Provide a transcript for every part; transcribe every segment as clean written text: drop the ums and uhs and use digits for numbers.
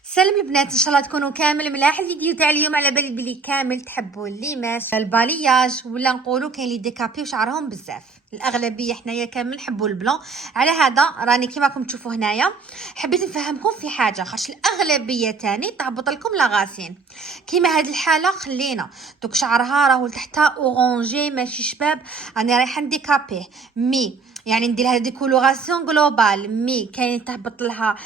سلام البنات، ان شاء الله تكونوا كامل ملاح. الفيديو تاع اليوم على بالي بلي كامل تحبوا الليماش البالياج ولا نقولوا كاين اللي ديكابيو شعرهم بزاف. الاغلبيه حنايا كامل نحبوا البلون. على هذا راني كيما راكم تشوفوا هنايا حبيت نفهمكم في حاجه، خاش الاغلبيه تاني تهبط لكم لاغاسين. كيما هذه الحاله خلينا دوك شعرها راهو لتحتها اورانجي ماشي شباب، راني رايحه نديكابيه يعني ندير لها ديكولوراسيون جلوبال. كاين تهبط لها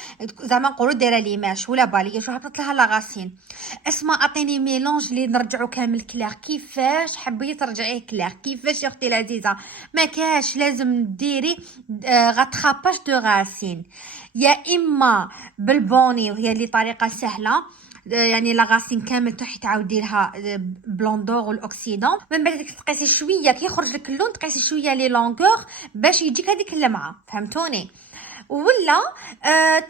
زعما نقولوا دايره ليماش ولا باليه شو هبطت لها لاغاسين. اسمع اعطيني ميلونج اللي نرجعو كامل كلير. كيفاش حبيتي ترجعيه كلير؟ كيفاش يا اختي العزيزه؟ ما كاش لازم ديري غاتراباج دو غاسين، يا اما بالبوني وهي اللي طريقه سهله، يعني لاغاسين كامل تروحي تعاودي لها بلوندور والاكسيدون. من بعد تقيسي شويه كي يخرج لك اللون، تقيسي شويه لي لونغور باش يجيك هذيك اللمعه، فهمتوني؟ ولا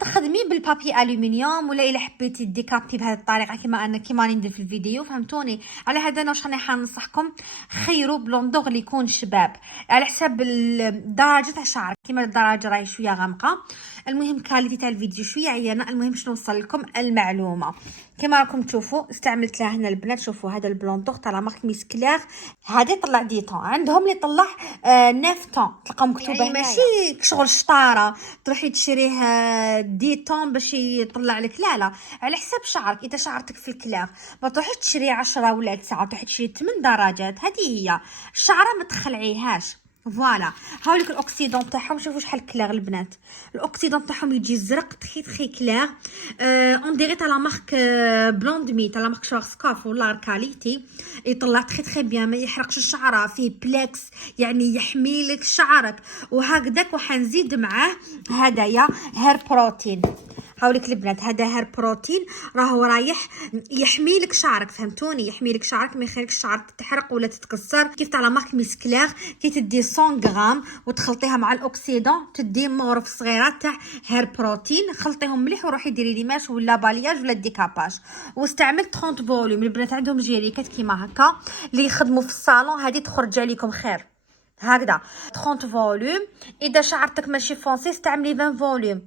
تخدمي بالبابي الومنيوم، ولا الا حبيتي ديكابتي بهذه الطريقه كيما راني ندير في الفيديو، فهمتوني؟ على هذا انا واش راني حنصحكم، خيروا بلوندور اللي يكون شباب على حساب درجه تاع شعرك. كيما الدرجه راهي شويه غامقه، المهم كاليتي تاع الفيديو شويه عيانه، المهم باش نوصل لكم المعلومه. كما راكم تشوفوا استعملت لها هنا البنات، شوفوا هذا البلوندور تاع لا مارك ميس كلير، هذه طلع 10 طون، عندهم اللي طلع 9 طون، تلقاو مكتوبه يعني ماشي شغل شطاره تروحي تشريه 10 طون باش يطلع لك، لا على حساب شعرك. اذا شعرتك في الكلير ما تروحي تشري 10 ولا 9، تروحي تشري 8 درجات، هذه هي الشعره ما تخلعيهاش. فوالا هاوليك الاوكسيدون تاعهم، شوفوا شحال كلير البنات. الاوكسيدون تاعهم يجي زرق تخي كلير، اون ديري تاع لا مارك بلوند مي تاع لا مارك شوارزكوف ولا كاليتي، يطلع تخي بيان، ما يحرقش الشعره، فيه بليكس يعني يحمي لك شعرك. وهكذاك وحنزيد معاه هدايا هير بروتين. هاوليك البنات هذا هير بروتين راهو رايح يحمي لك شعرك، فهمتوني؟ يحمي لك شعرك، ما يخليكش شعرك تتحرق ولا تتكسر. كيف تاع لا مارك ميس كلير كي تدي 100 غرام وتخلطيها مع الاوكسيدون، تدي مغرف صغيره تاع هير بروتين، خلطيهم مليح وروحي ديري ليماش ولا بالياج ولا ديكاباج. واستعملت 30 فوليوم. البنات عندهم جيريكات كيما هكا اللي يخدموا في الصالون، هذه تخرج عليكم خير هكذا 30 فوليوم. اذا شعرتك ماشي فونسي استعملي 20 فوليوم،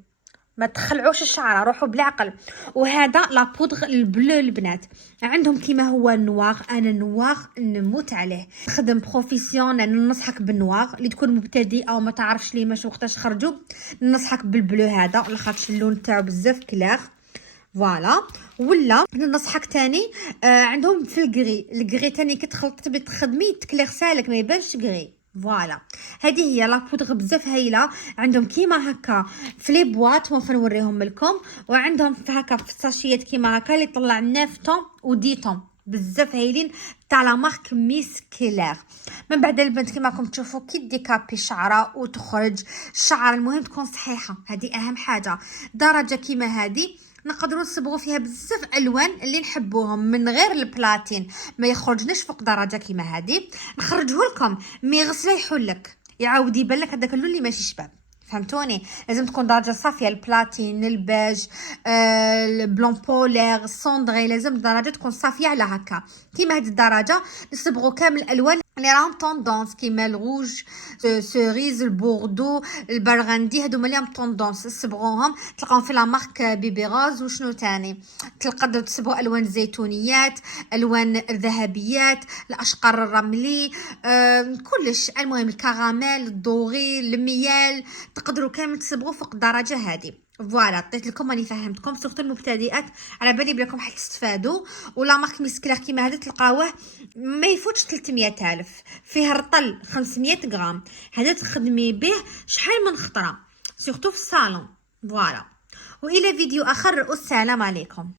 ما تخلعوش الشعره، روحوا بالعقل. وهذا لا بودغ البلو البنات عندهم كيما هو النواغ، انا النواغ نموت عليه، خدم بروفيسيونيل. ننصحك بالنواغ اللي تكون مبتدئ او ما تعرفش لي ماش وقتاش خرجوا، ننصحك بالبلو هذا لاخاطش اللون تاعو بزاف كلير. فوالا ولا ننصحك تاني عندهم في الكغي تاني كي تبي تخدمي تكلير سالك ما يبانش كغي. فوالا هذه هي لا بودغ بزاف هايله. عندهم كيما هكا في لي بواط وين نوريهم لكم، وعندهم في هكا في الساشيات كيما هكا اللي طلع 9 طون و 10 طون، بزاف هايلين تاع لا مارك ميس كلير. من بعد البنت كيما راكم تشوفوا كي ديكابي شعره وتخرج الشعر، المهم تكون صحيحه، هذه اهم حاجه. درجه كيما هذه نقدروا نصبغوا فيها بزاف الوان اللي نحبوهم من غير البلاتين، ما يخرجناش فوق درجه كيما هذه. نخرجه لكم مي غسله يحلك يعاود يبان لك هذاك اللون اللي ماشي شباب، فهمتوني؟ لازم تكون درجه صافيه، البلاتين البيج البلون بولير الصندغي، لازم درجه تكون صافيه على هكا. كيما هذه الدرجه نصبغوا كامل الالوان اللي راهم طوندونس، كيما الروج سوريز البوردو البرغندي، هادو مليهم طوندونس. صبغوهم تلقاهم في لا مارك بيبي غوز. وشنو تاني تقدروا تصبغوا الوان الزيتونيات، الوان الذهبيات، الاشقر الرملي، كلش. المهم الكراميل الدوري الميال تقدروا كامل تصبغوا فوق الدرجه هذه. فوالا عطيت لكم راني فهمتكم، سورتو المبتدئات على بالي بلاكم حتستفادوا. ولا مارك ميس كلير كيما هذا تلقاوه ما يفوتش 300 الف، فيه رطل 500 غرام، هذا تخدمي به شحال من خطره سورتو في الصالون. فوالا والى فيديو اخر والسلام عليكم.